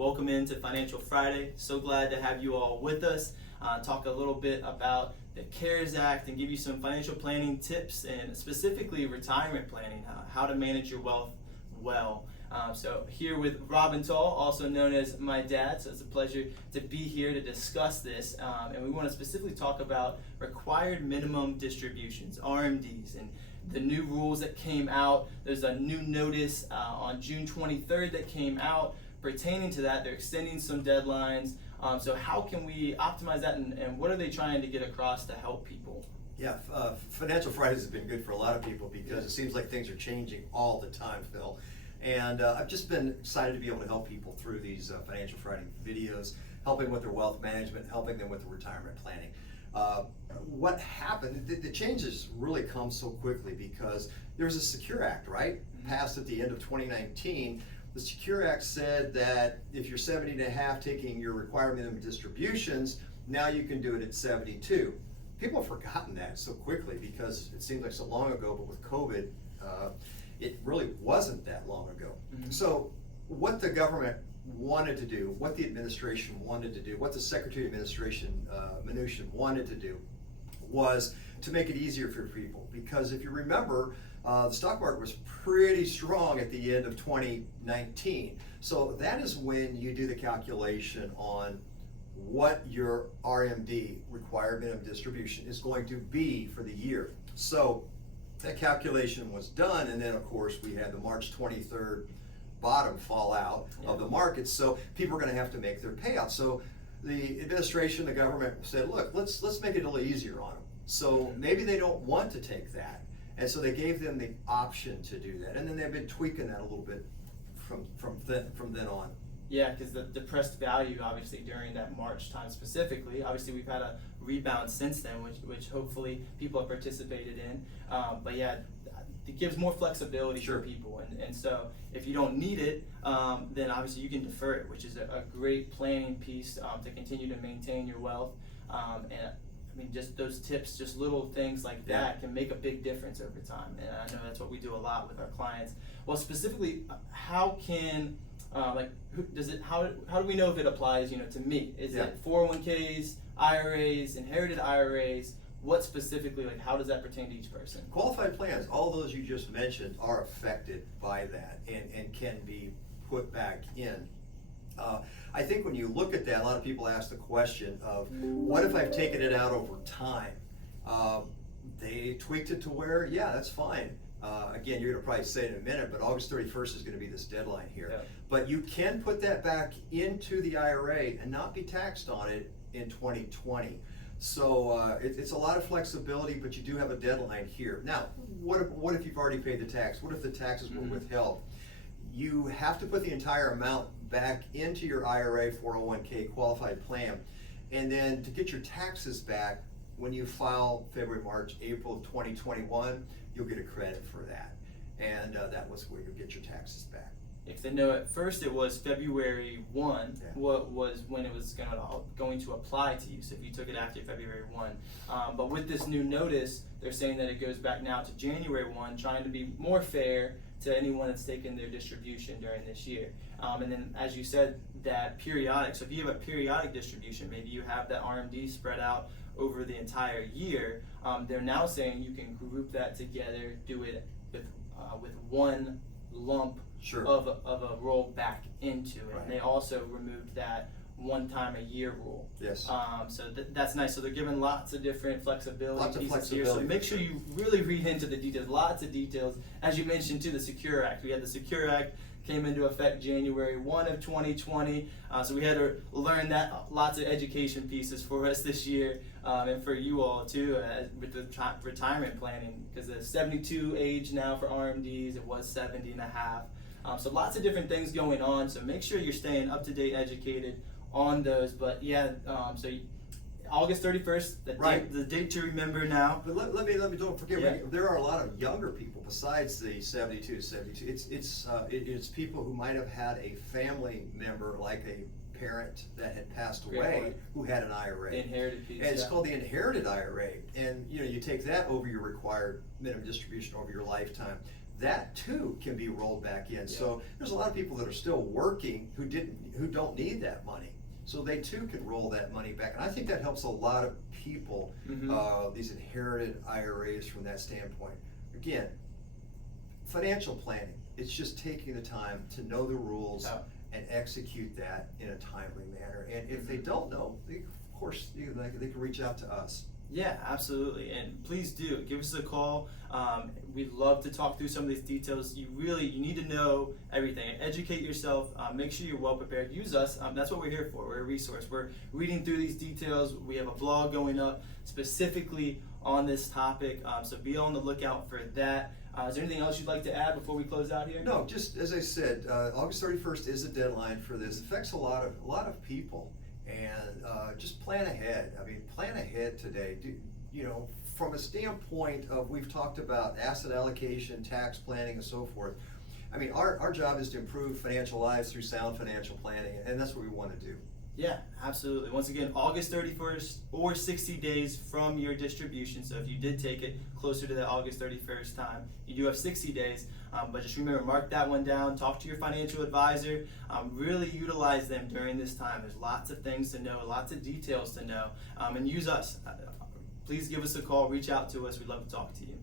Welcome into Financial Friday. So glad to have you all with us. Talk a little bit about the CARES Act and give you some financial planning tips and specifically retirement planning, how to manage your wealth well. So here with Robin Tull, also known as my dad, so it's a pleasure to be here to discuss this. And we want to specifically talk about required minimum distributions, RMDs, and the new rules that came out. There's a new notice on June 23rd that came out pertaining to that. They're extending some deadlines. So how can we optimize that, and what are they trying to get across to help people? Yeah, Financial Fridays has been good for a lot of people because it seems like things are changing all the time, Phil. And I've just been excited to be able to help people through these Financial Friday videos, helping with their wealth management, helping them with the retirement planning. What happened, the changes really come so quickly because there's a Secure Act, right? Passed at the end of 2019. The Secure Act said that if you're 70 and a half taking your required minimum distributions, now you can do it at 72. People have forgotten that so quickly because it seems like so long ago, but with COVID, it really wasn't that long ago. So what the government wanted to do, what the administration wanted to do, what the Secretary of Administration, Mnuchin, wanted to do was to make it easier for people. Because if you remember, the stock market was pretty strong at the end of 2019. So that is when you do the calculation on what your RMD, required minimum distribution, is going to be for the year. So that calculation was done, and then of course we had the March 23rd bottom fall out of the market, so people are going to have to make their payouts. So the administration, the government said, look, let's make it a little easier on them. So maybe they don't want to take that, and so they gave them the option to do that, and then they've been tweaking that a little bit from then on. Yeah, because the depressed value, obviously, during that March time specifically, obviously we've had a rebound since then, which hopefully people have participated in. But yeah, it gives more flexibility for people. And so if you don't need it, then obviously you can defer it, which is a great planning piece to continue to maintain your wealth. And I mean, just those tips, just little things like that can make a big difference over time. And I know that's what we do a lot with our clients. Well, specifically, how can how do we know if it applies, to me? Is it 401ks, IRAs, inherited IRAs? What specifically, how does that pertain to each person? Qualified plans, all those you just mentioned are affected by that and can be put back in. I think when you look at that, a lot of people ask the question of, what if I've taken it out over time? They tweaked it to where, yeah, that's fine. Again, you're going to probably say it in a minute, but August 31st is going to be this deadline here. Yeah. But you can put that back into the IRA and not be taxed on it in 2020. So it's a lot of flexibility, but you do have a deadline here. Now, what if you've already paid the tax? What if the taxes were withheld? You have to put the entire amount back into your IRA 401k qualified plan, and then to get your taxes back, when you file February, March, April of 2021, you'll get a credit for that, and that was where you'll get your taxes back. Because I know at first it was February 1, what was when it was going to apply to you, so if you took it after February 1. But with this new notice, they're saying that it goes back now to January 1, trying to be more fair to anyone that's taken their distribution during this year. And then, as you said, that periodic, so if you have a periodic distribution, maybe you have that RMD spread out over the entire year, they're now saying you can group that together, do it with one lump of a roll back into it. Right. And they also removed that one time a year rule. Yes. So that's nice. So they're giving lots of different flexibility pieces here. So make sure sure. you really read into the details. Lots of details. As you mentioned too, the Secure Act. We had the Secure Act came into effect January 1 of 2020. So we had to learn that, lots of education pieces for us this year, and for you all too, with the retirement planning, because the 72 age now for RMDs, it was 70 and a half. So lots of different things going on. So make sure you're staying up to date, educated on those. But yeah, so August 31st, the date to remember now. But let me don't forget, there are a lot of younger people besides the 72. It's people who might have had a family member, like a parent that had passed away, who had an IRA. The inherited piece. And it's called the inherited IRA. And you take that over your required minimum distribution over your lifetime. that too can be rolled back in. So there's a lot of people that are still working who don't need that money. So they too can roll that money back. And I think that helps a lot of people, these inherited IRAs from that standpoint. Again, financial planning, it's just taking the time to know the rules and execute that in a timely manner. And if they don't know, of course, they can reach out to us. Yeah, absolutely, and please do give us a call. We'd love to talk through some of these details. You need to know everything. Educate yourself. Make sure you're well prepared. Use us. That's what we're here for. We're a resource. We're reading through these details. We have a blog going up specifically on this topic, so be on the lookout for that. Is there anything else you'd like to add before we close out here? No, just as I said, August 31st is the deadline for this. It affects a lot of people. And just plan ahead. I mean, plan ahead today. From a standpoint of, we've talked about asset allocation, tax planning, and so forth. I mean, our job is to improve financial lives through sound financial planning, and that's what we want to do. Yeah, absolutely. Once again, August 31st or 60 days from your distribution. So if you did take it closer to that August 31st time, you do have 60 days. But just remember, mark that one down, talk to your financial advisor, really utilize them during this time. There's lots of things to know, lots of details to know, and use us. Please give us a call, reach out to us. We'd love to talk to you.